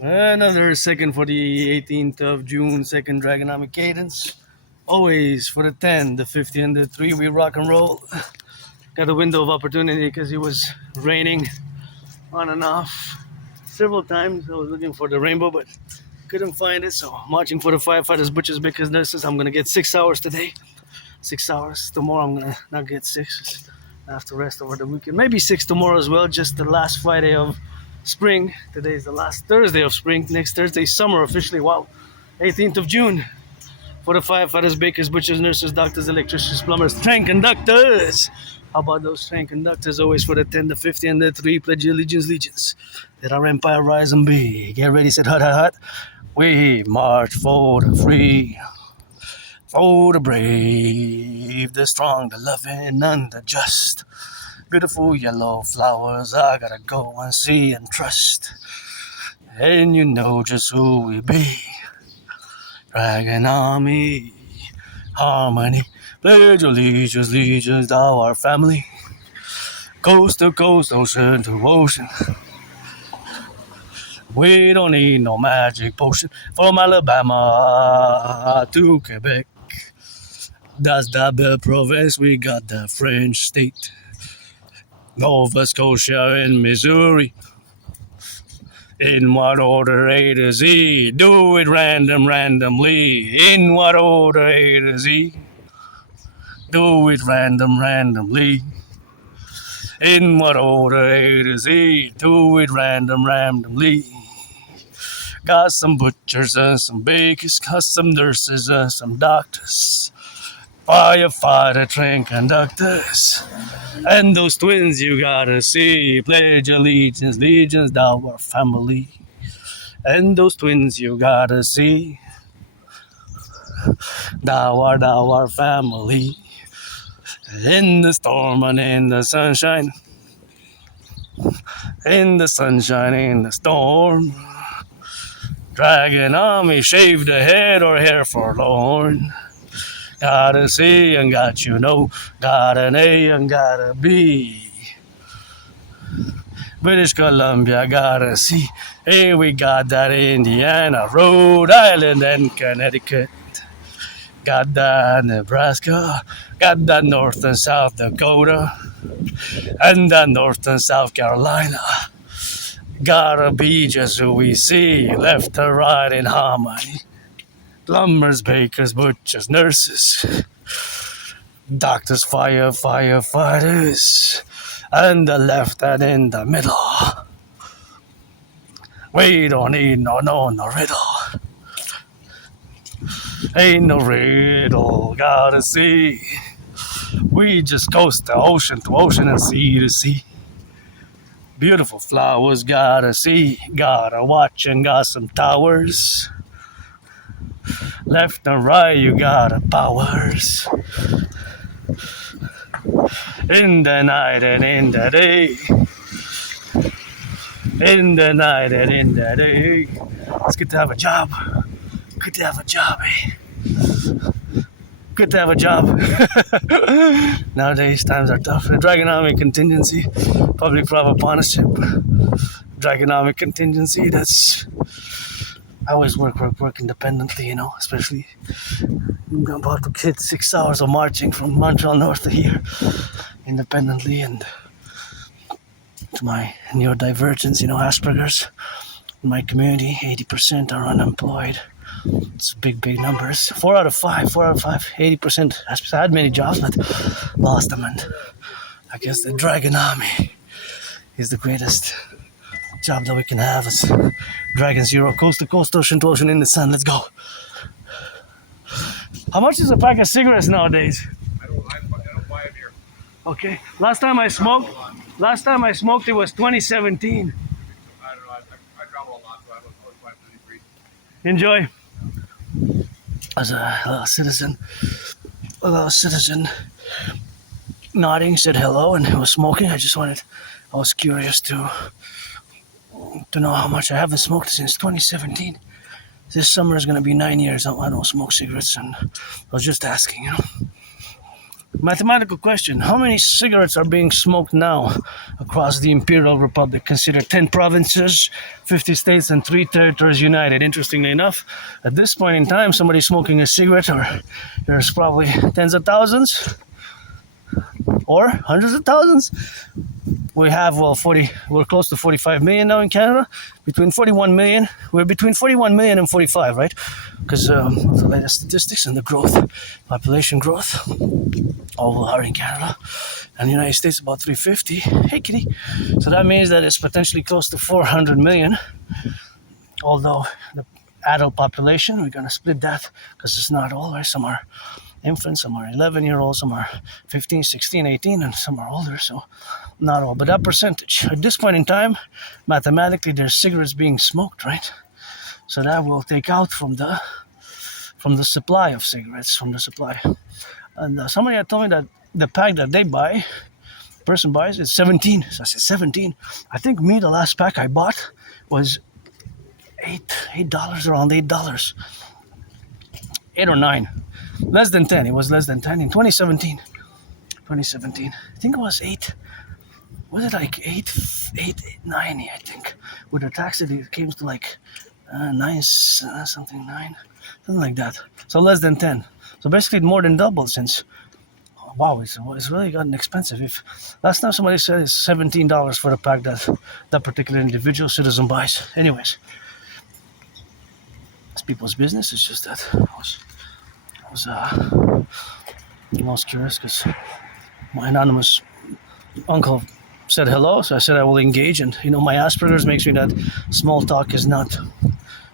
Another second for the 18th of June, second Draconomic Cadence. Always for the 10, the 50, and the 3, we rock and roll. Got a window of opportunity because it was raining on and off several times. I was looking for the rainbow, but couldn't find it. So I'm marching for the firefighters, butchers, bakers, nurses. I'm gonna get 6 hours today. 6 hours. Tomorrow I'm gonna not get 6. I have to rest over the weekend. Maybe 6 tomorrow as well. Just the last Friday of spring. Today is the last Thursday of spring. Next Thursday, summer officially. Wow. 18th of June. For the firefighters, bakers, butchers, nurses, doctors, electricians, plumbers, train conductors. How about those train conductors? Always for the 10, the 50, and the 3. Pledge your allegiance, legions. Let our empire rise and be. Get ready, set hut, hut, hut. We march for the free, for the brave, the strong, the loving, and the just. Beautiful yellow flowers, I gotta go and see and trust. And you know just who we be. Dragon army, harmony, pledge allegiance, legions, thou our family. Coast to coast, ocean to ocean. We don't need no magic potion. From Alabama to Quebec. That's the Belle province, we got the French state. Nova Scotia and Missouri. In what order A to Z? Do it randomly. In what order A to Z? Do it randomly. In what order A to Z? Do it randomly. Got some butchers and some bakers, got some nurses and some doctors. Firefighter, train conductors, and those twins you gotta see. Pledge allegiance, legions, thou our family. And those twins you gotta see. Thou our family. In the storm and in the sunshine. In the sunshine, in the storm. Dragon army, shave the head or hair forlorn. Gotta see and got you know, got an A and got a B. British Columbia, gotta see. Hey, we got that Indiana, Rhode Island, and Connecticut. Got that Nebraska, got that North and South Dakota, and that North and South Carolina. Gotta be just who we see, left to right in harmony. Plumbers, bakers, butchers, nurses, doctors, firefighters, and the left and in the middle. We don't need no riddle. Ain't no riddle, gotta see. We just coast to ocean and sea to sea. Beautiful flowers, gotta see, gotta watch and got some towers. Left and right, you got the powers. In the night and in the day. In the night and in the day. It's good to have a job. Good to have a job, eh? Good to have a job. Nowadays, times are tough. The Draconomic contingency, public-private partnership, Draconomic contingency, that's... I always work independently, you know, especially I'm about to hit 6 hours of marching from Montreal north to here independently, and to my neurodivergence, you know, Asperger's. In my community, 80% are unemployed. It's big numbers. 4 out of 5, 80%. I had many jobs, but lost them, and I guess the Draconomy is the greatest job that we can have as Dragon Zero, coast to coast, ocean to ocean, in the sun. Let's go. How much is a pack of cigarettes nowadays? I don't buy them here. Okay. Last time I smoked, it was 2017. I don't know. I travel a lot, so I was buying duty free. Enjoy. As a little citizen nodding, said hello, and was smoking. I was curious to know how much. I haven't smoked since 2017. This summer is going to be 9 years. I don't smoke cigarettes, and I was just asking, you know. Mathematical question. How many cigarettes are being smoked now across the Imperial Republic? Consider 10 provinces, 50 states, and 3 territories united. Interestingly enough, at this point in time, somebody smoking a cigarette, or there's probably tens of thousands or hundreds of thousands. We have, we're close to 45 million now in Canada. Between 41 million, we're between 41 million and 45, right? Because the latest statistics and the growth, population growth, all are in Canada. And the United States about 350. Hey, kitty. So that means that it's potentially close to 400 million. Although the adult population, we're going to split that because it's not all, right? Some are infants, some are 11-year-olds, some are 15, 16, 18, and some are older, so not all. But that percentage, at this point in time, mathematically, there's cigarettes being smoked, right? So that will take out from the supply of cigarettes, from the supply. And somebody had told me that the pack that they buy, the person buys, is 17. So I said, 17? I think the last pack I bought was $8, around $8. 8 or 9. Less than 10. It was less than 10 in 2017. I think it was 8. Was it like 8.90? I think. With the tax, it came to like 9 something, 9, something like that. So less than 10. So basically more than double since. Wow, it's really gotten expensive. If last time somebody said it's $17 for the pack that particular individual citizen buys. Anyways, it's people's business. It's just that I was curious because my anonymous uncle said hello, so I said I will engage. And my Asperger's makes me that small talk is not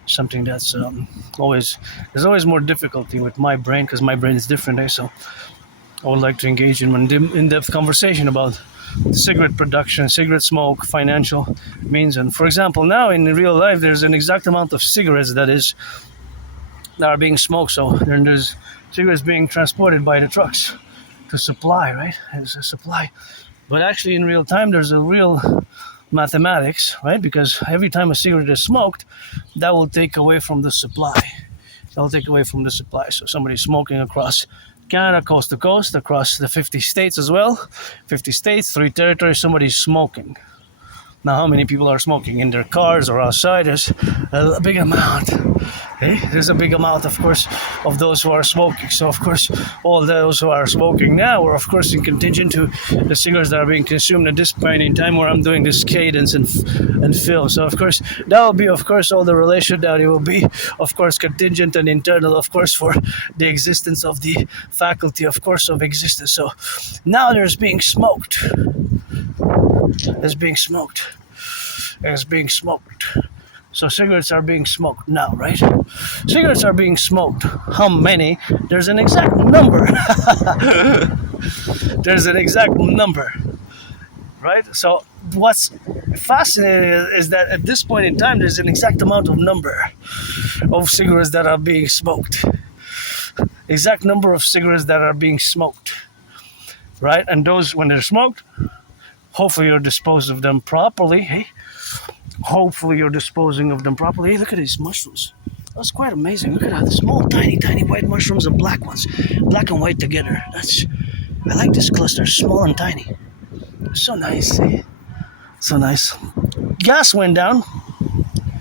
something that's there's always more difficulty with my brain because my brain is different. So I would like to engage in an in-depth conversation about cigarette production, cigarette smoke, financial means. And for example, now in real life, there's an exact amount of cigarettes that are being smoked. So there's cigarettes being transported by the trucks to supply, right? There's a supply. But actually in real time, there's a real mathematics, right? Because every time a cigarette is smoked, that will take away from the supply. So somebody's smoking across Canada, coast to coast, across the 50 states as well. 50 states, 3 territories, somebody's smoking. Now, how many people are smoking in their cars or outside? There's a big amount. Okay? There's a big amount, of course, of those who are smoking. So, of course, all those who are smoking now are, of course, in contingent to the cigarettes that are being consumed at this point in time where I'm doing this cadence and film. So, of course, that will be, of course, all the relation that it will be, of course, contingent and internal, of course, for the existence of the faculty, of course, of existence. So, now there's being smoked. It's being smoked. So cigarettes are being smoked now, right? Cigarettes are being smoked. How many? There's an exact number. Right? So what's fascinating is that at this point in time, there's an exact amount of number of cigarettes that are being smoked. Exact number of cigarettes that are being smoked. Right? And those, when they're smoked, hopefully you're disposed of them properly. Hey, hopefully you're disposing of them properly. Hey, look at these mushrooms. That's quite amazing. Look at that. Small, tiny white mushrooms and black ones. Black and white together. I like this cluster. Small and tiny. So nice. Hey? So nice. Gas went down.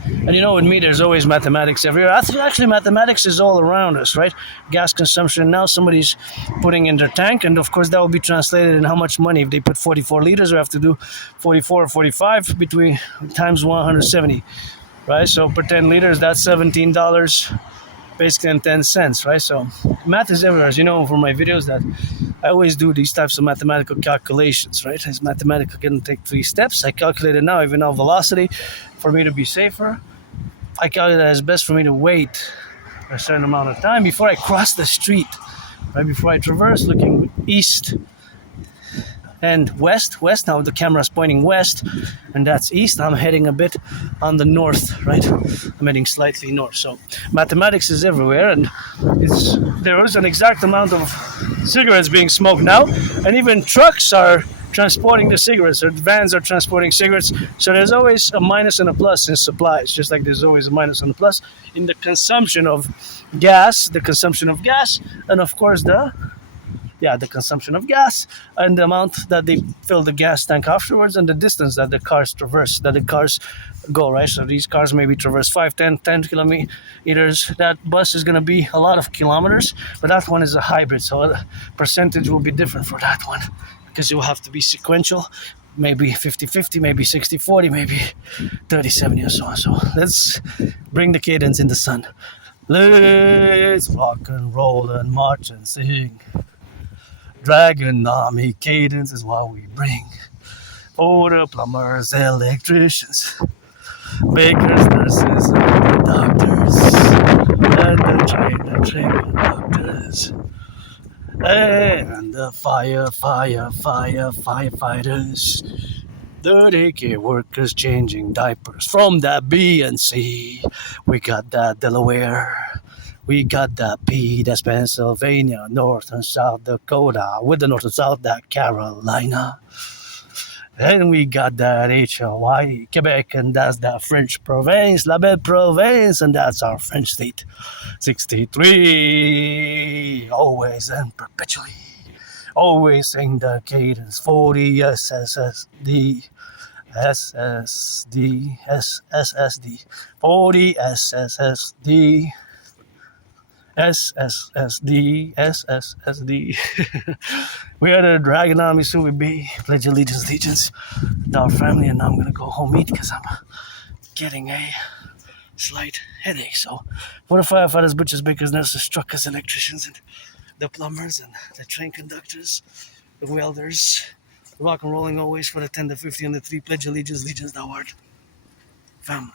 And with me, there's always mathematics everywhere. Actually, mathematics is all around us, right? Gas consumption. Now somebody's putting in their tank, and of course that will be translated in how much money. If they put 44 liters, we have to do 44 or 45 between times 170, right? So per 10 liters, that's $17, basically, and 10 cents, right? So math is everywhere. As you know from my videos, that I always do these types of mathematical calculations, right? It's mathematical can take 3 steps. I calculate it now, even now velocity, for me to be safer. I calculate it as best for me to wait a certain amount of time before I cross the street, right? Before I traverse, looking east and west. Now the camera is pointing west, and that's east. I'm heading a bit on the north, right? I'm heading slightly north. So mathematics is everywhere, and there is an exact amount of cigarettes being smoked now, and even trucks are transporting the cigarettes, or vans are transporting cigarettes. So there's always a minus and a plus in supplies, just like there's always a minus and a plus in the consumption of gas, and of course the the consumption of gas and the amount that they fill the gas tank afterwards and the distance that the cars traverse, that the cars go, right? So these cars maybe traverse 5, 10 kilometers. That bus is going to be a lot of kilometers, but that one is a hybrid, so the percentage will be different for that one because it will have to be sequential, maybe 50-50, maybe 60-40, maybe 30-70 or so on. So let's bring the cadence in the sun. Let's rock and roll and march and sing. Draconis cadence is what we bring. For the plumbers, electricians, bakers, nurses, and the doctors, and the train conductors, and the firefighters, the daycare workers changing diapers from that B and C. We got that Delaware. We got that P, that's Pennsylvania, North and South Dakota, with the North and South, that Carolina. And we got that Hawaii, Quebec, and that's that French province, la belle province, and that's our French state. 63, always and perpetually. Always sing the cadence, 40 SSSD, SSD, 40 SSSD. SSSD. We are the N.A.C.W.P. Pledge allegiance to our family, and now I'm gonna go home eat because I'm getting a slight headache. So, for the firefighters, butchers, bakers, nurses, truckers, electricians, and the plumbers, and the train conductors, the welders, rock and rolling always for the 10, the 50, and the 3. Pledge allegiance to our family.